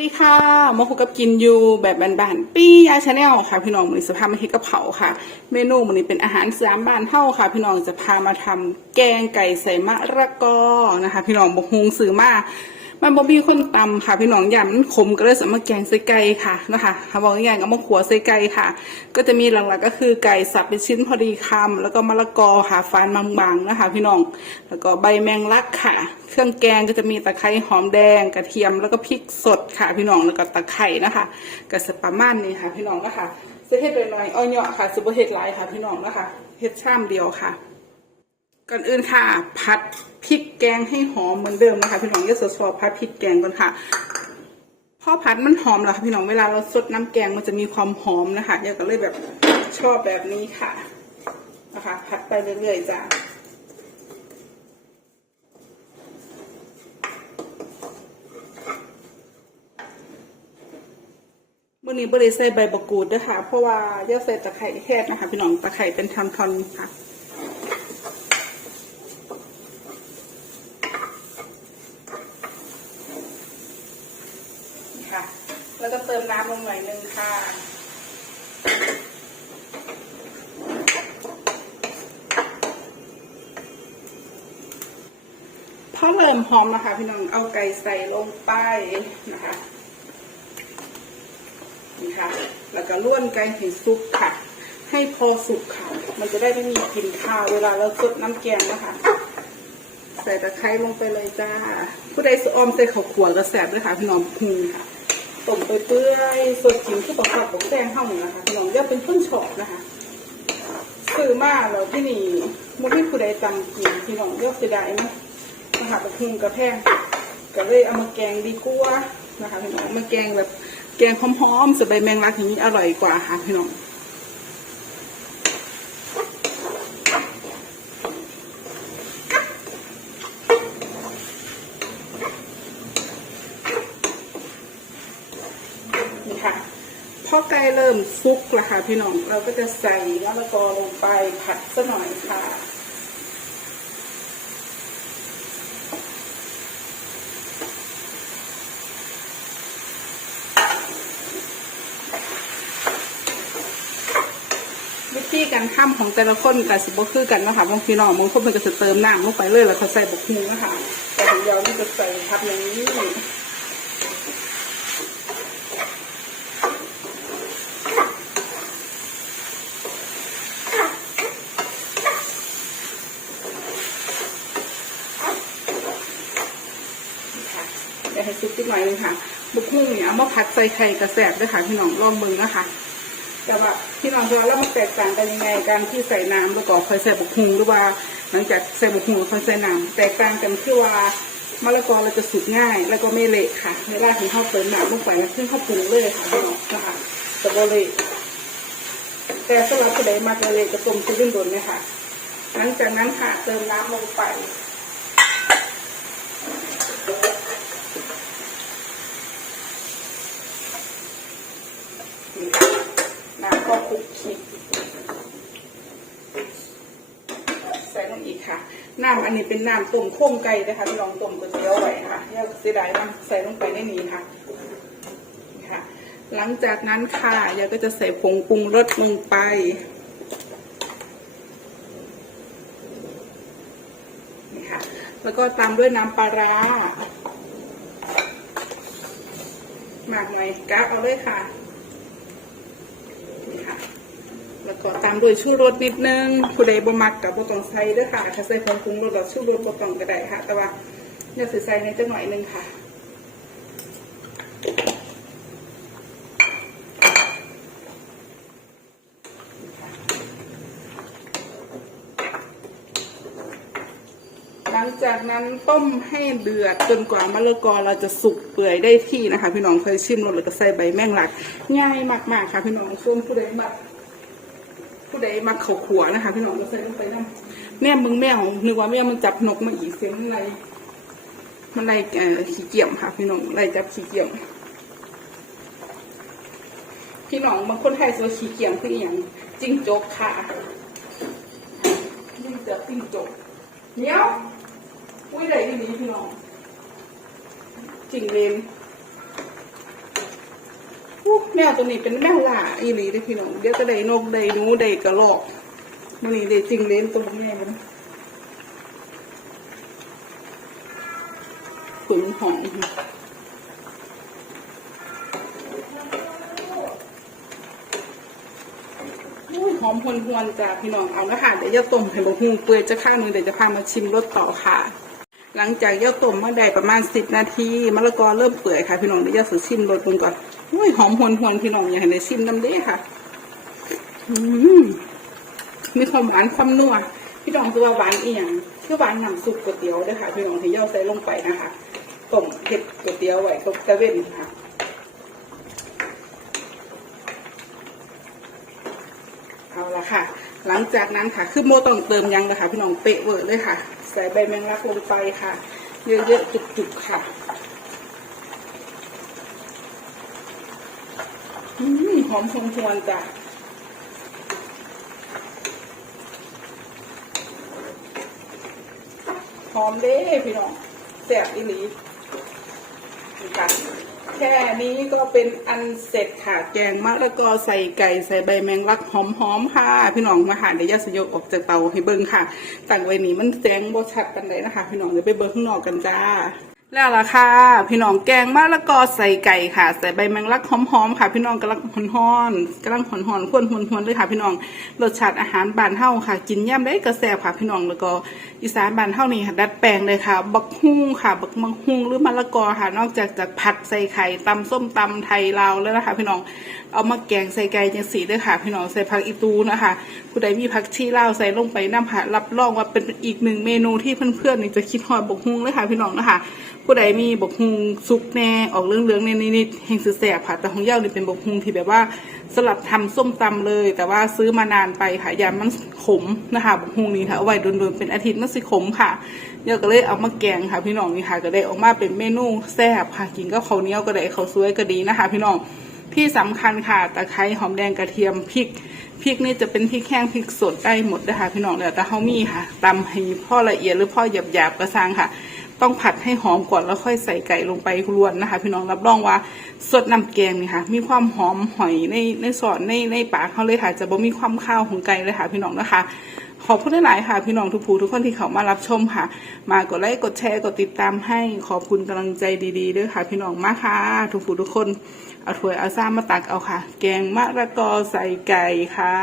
สวัสดีค่ะมาพบกับกินยูแบบบานๆปี้ยาชาแนลค่ะพี่น้องมือนี้สภาพมาเฮ็ดกะเพราค่ะ เมนูมือนี้เป็นอาหารสามบ้านเท่าค่ะ พี่น้องจะพามาทำแกงไก่ใส่มะระกอนะคะ พี่น้องบกฮงซื้อมา มันบ่มีคนตำค่ะพี่น้องยำมันขมก็เลยสามารถแกงใส่ไก่ค่ะนะคะถ้าบอกง่ายๆก็มาขัวใส่ไก่ค่ะ ก็จะมีหลักๆก็คือไก่สับเป็นชิ้นพอดีคำแล้วก็มะละกอค่ะฝานบางๆนะคะ พี่น้องแล้วก็ใบแมงลักค่ะ เครื่องแกงก็จะมีตะไคร้หอมแดงกระเทียมแล้วก็พริกสดค่ะ พี่น้องแล้วก็ตะไคร้นะคะกระสประมาณนี้ค่ะ พี่น้องนะคะจะเฮ็ดหน่อยๆอ้อยเนาะค่ะซุปเปอร์เฮ็ดหลายค่ะ พี่น้องนะคะเฮ็ดชามเดียวค่ะ ก่อนอื่นค่ะ ผัดพริกแกงให้หอมเหมือนเดิมนะคะ พี่น้องอย่าสดๆผัดพริกแกงก่อนค่ะพอผัดมันหอมแล้วค่ะพี่น้องเวลาเราสดน้ำแกงมันจะมีความหอมนะคะอยากก็เลยแบบชอบแบบนี้ค่ะนะคะ ผัดไปเรื่อยๆจ้ามื่อนี้บริใส่ใบบกูดด้วยค่ะ เพราะว่าเย่าใส่ตะไคร้แค่นะคะ พี่น้องตะไคร้เป็นทำทอนค่ะ ค่ะ แล้วก็เติมน้ำลงหน่อยนึงค่ะ พอเริ่มหอมนะคะ พี่น้องเอาไก่ใส่ลงไปนะคะนี่ค่ะ แล้วก็ล้วนไก่ให้สุกค่ะ ให้พอสุกค่ะ มันจะได้ไม่มีกลิ่นข้าวเวลาเราสดน้ำแกงนะคะใส่ตะไคร้ลงไปเลยจ้า ผู้ใดสออมใส่ข้าวขัวก็แสบด้วยค่ะ พี่น้องพุงค่ะ ต้มไปเปื่อยสดจิ๋วที่ประกอบของแกงเข้านึ่งนะคะพี่น้องอย่าเป็นต้นฉอกนะคะซื้อมาเราที่นี่มันไม่ผู้ใดจำกินพี่น้องย่าเสียดายนะนะคะตะพุงกระแพงก็เลยเอามาแกงดีกว่านะคะพี่น้องมาแกงแบบแกงหอมๆสบายแมงลักอย่างนี้อร่อยกว่าค่ะพี่น้อง ค่ะพอไก่เริ่มซุกแล้วค่ะพี่น้องเราก็จะใส่มะละกอลงไปผัดสัหน่อยค่ะวิธีการทำของแต่ละคนกับสิบคือกันนะคะบางพี่น้องบางคนมันก็จะเติมน้ำลงไปเลยแล้วเขาใส่บกฮูนะคะแต่ของเรานี่จะใส่ทับอย่างนี้ เดี๋ยวให้ซุปนิดหน่อยนึงค่ะบุกหุ้งเนี่ยเอามาผัดใส่ไข่กระแสบด้วยค่ะพี่น้องลองเบิ่งนะคะแต่ว่าพี่น้องจะว่าแล้วมันแตกต่างกันยังไงการที่ใส่น้ำแล้วก็ค่อยใส่บุกหุ้งหรือว่า หลังจากใส่บุกหุ้งแล้วค่อยใส่น้ำแตกต่างกันที่ว่ามะละกอเราจะสุกง่าย แล้วก็ไม่เละค่ะเวลาที่เข้าเติมน้ำลงไปแล้วขึ้นข้าปรุงเลยค่ะพี่น้องนะคะจะโบเละแต่สำหรับผู้ใดมาเละจะต้มจะวิ่งโดนเนี่ยค่ะหลังจากนั้นค่ะเติมน้ำลงไป น้ำก็คลุกคลิกใส่ลงอีกค่ะ น้ำ อันนี้เป็นน้ำต้มโค้งไก่นะคะที่ลองต้มก๋วยเตี๋ยวไว้ค่ะอย่าเสียดายนะใส่ลงไปในนี้ค่ะค่ะ หลังจากนั้นค่ะยายก็จะใส่ผงปรุงรสลงไปนี่ค่ะ แล้วก็ตามด้วยน้ำปลาร้าหมักหน่อยกราฟเอาเลยค่ะ นี่ค่ะ แล้ว ก็ตามด้วยชูรสนิดนึงผู้ใดบ่มักกับบ่ต้องใส่เด้วยค่ะถ้าใส่ผงปรุงรสแล้วชูรสบ่ต้องก็ได้ค่ะ แต่ว่าอยากสิใส่ในจักหน่อยนึงค่ะหลังจากนั้นต้มให้เดือดจนกว่ามะละกอเราจะสุกเปื่อยได้ที่นะคะ พี่น้องเคยชิมรสแล้วก็ใส่ใบแมงลัก ง่ายมากๆค่ะ พี่น้องช่วงผู้ใดมัก ผู้ใดมักเขาขัวนะคะ พี่น้องก็ใส่ลงไปน้ำแม่มึงแมวนึกว่าแมวมันจับนกมาอีกเสียงอะไรมันไล่เอ่อขี้เกียมค่ะ พี่น้องไล่จับขี้เกียมพี่น้องบางคนไทยสวยขี้เกียมคืออย่างจิ้งจกค่ะนี่จะจิ้งจกเนี้ยอุ้ยไหนดีพี่น้องจิงเลน แมวตัวนี้เป็นแมวหล่าอีหลีเด้พี่น้องเดี๋ยวก็ได้นกได้หนูได้กระรอกมันนี่ได้จริงเล่นตัวแม่มันขุนหอมหอมหวนๆจ้ะพี่น้องเอาละค่ะเดี๋ยวจะต้มให้บะฮุ่งเปื่อยจะข้างนึงเดี๋ยวจะพามาชิมรสต่อค่ะ หลังจากเย่าต้มมาได้ประมาณสิบนาทีมะละกอเริ่มเปื่อยค่ะ พี่น้องเดี๋ยวย่าสืชิมรสลงก่อน อุ้ยหอมหวนหวนพี่น้องอย่าให้ได้ชิมน้ำเด้ค่ะ อืมมีความหวานความนัวพี่น้องคือว่าหวานเอียงคือหวานน้ำซุปก๋วยเตี๋ยวด้วยค่ะ พี่น้องที่ย่าใส่ลงไปนะคะต้มเผ็ดก๋วยเตี๋ยวไว้กับตะเวนค่ะเอาละค่ะ หลังจากนั้นค่ะ คือโมต้องเติมยังเลยค่ะพี่น้องเปะเวอร์เลยค่ะ ใส่ใบแมงลักลงไปค่ะ เยอะๆจุกๆค่ะอืม หอมชมชวนจ้ะหอมเด้พี่น้องแซ่บอีหลีนี่ค่ะแค่นี้ก็เป็นอันเสร็จค่ะ แกงมะละกอใส่ไก่ใส่ใบแมงลักหอมๆค่ะ พี่น้องมาหาเดี๋ยวยาสยกออกจากเตาให้เบิ้งค่ะตั้งไว้นี้มันแสงบ่ชัดปันใดนะคะ พี่น้องเดี๋ยวไปเบิ้งข้างนอกกันจ้า แล้วล่ะค่ะ พี่น้องแกงมะละกอใส่ไก่ค่ะ ใส่ใบแมงลักหอมๆค่ะ พี่น้องกำลังหอนหอนกำลังหอนๆควนหวนๆเลยค่ะ พี่น้องรสชาติอาหารบ้านเฮาค่ะ กินย่ำได้กระแสบค่ะพี่น้องแล้วก็อีสานบ้านเฮานี่ค่ะดัดแปลงเลยค่ะ บักฮุ้งค่ะบักมังฮุ้งหรือมะละกอค่ะ นอกจากจะผัดใส่ไข่ตำส้มตำไทยลาวแล้วนะคะ พี่น้อง เอามาแกงใส่ไก่จังสีด้วยค่ะ พี่น้องใส่ผักอีตูนะคะผู้ใดมีผักชีลาวใส่ลงไปน้ำค่ะรับรองว่าเป็นอีกหนึ่งเมนูที่เพื่อนๆนี่จะคิดฮอดบกฮุงเลยค่ะ พี่น้องนะคะผู้ใดมีบกฮุงซุกแน่ออกเรื่องๆในนิดๆแห่งสือแสบค่ะแต่ของเย้านี่เป็นบกฮุงที่แบบว่าสลับทำส้มตำเลย แต่ว่าซื้อมานานไปค่ะยามันขมนะคะบกฮุงนี้ค่ะเอาไว้โดนๆเป็นอาทิตย์มันสิขมค่ะเย้าก็เลยเอามาแกงค่ะ พี่น้องนี่ค่ะ ก็ได้ออกมาเป็นเมนูแซ่บค่ะกินก็ข้าวเหนียวก็ได้ข้าวสวยก็ดีนะคะ พี่น้อง ที่สำคัญค่ะตะไคร้หอมแดงกระเทียมพริกพริกนี่จะเป็นพริกแห้งพริกสดได้หมดนะคะพี่น้องแล้วแต่เฮามีค่ะตำให้พ่อละเอียดหรือพ่อหยาบๆก็สร้างค่ะ ต้องผัดให้หอมก่อนแล้วค่อยใส่ไก่ลงไปรวนนะคะ พี่น้องรับรองว่าสดน้ำแกงนี่ค่ะ มีความหอมหอยในในซอสในในปากเขาเลยค่ะจะบ่มีความข้าวของไก่เลยค่ะ พี่น้องนะคะขอบคุณหลายๆค่ะ พี่น้องทุกผู้ทุกคนที่เขามารับชมค่ะ มากดไลค์กดแชร์กดติดตามให้ขอบคุณกำลังใจดีๆด้วยค่ะ พี่น้องมากค่ะทุกผู้ทุกคน เอาถ้วยเอาซ่ามมาตักเอาค่ะ แกงมะระกอใส่ไก่ค่ะ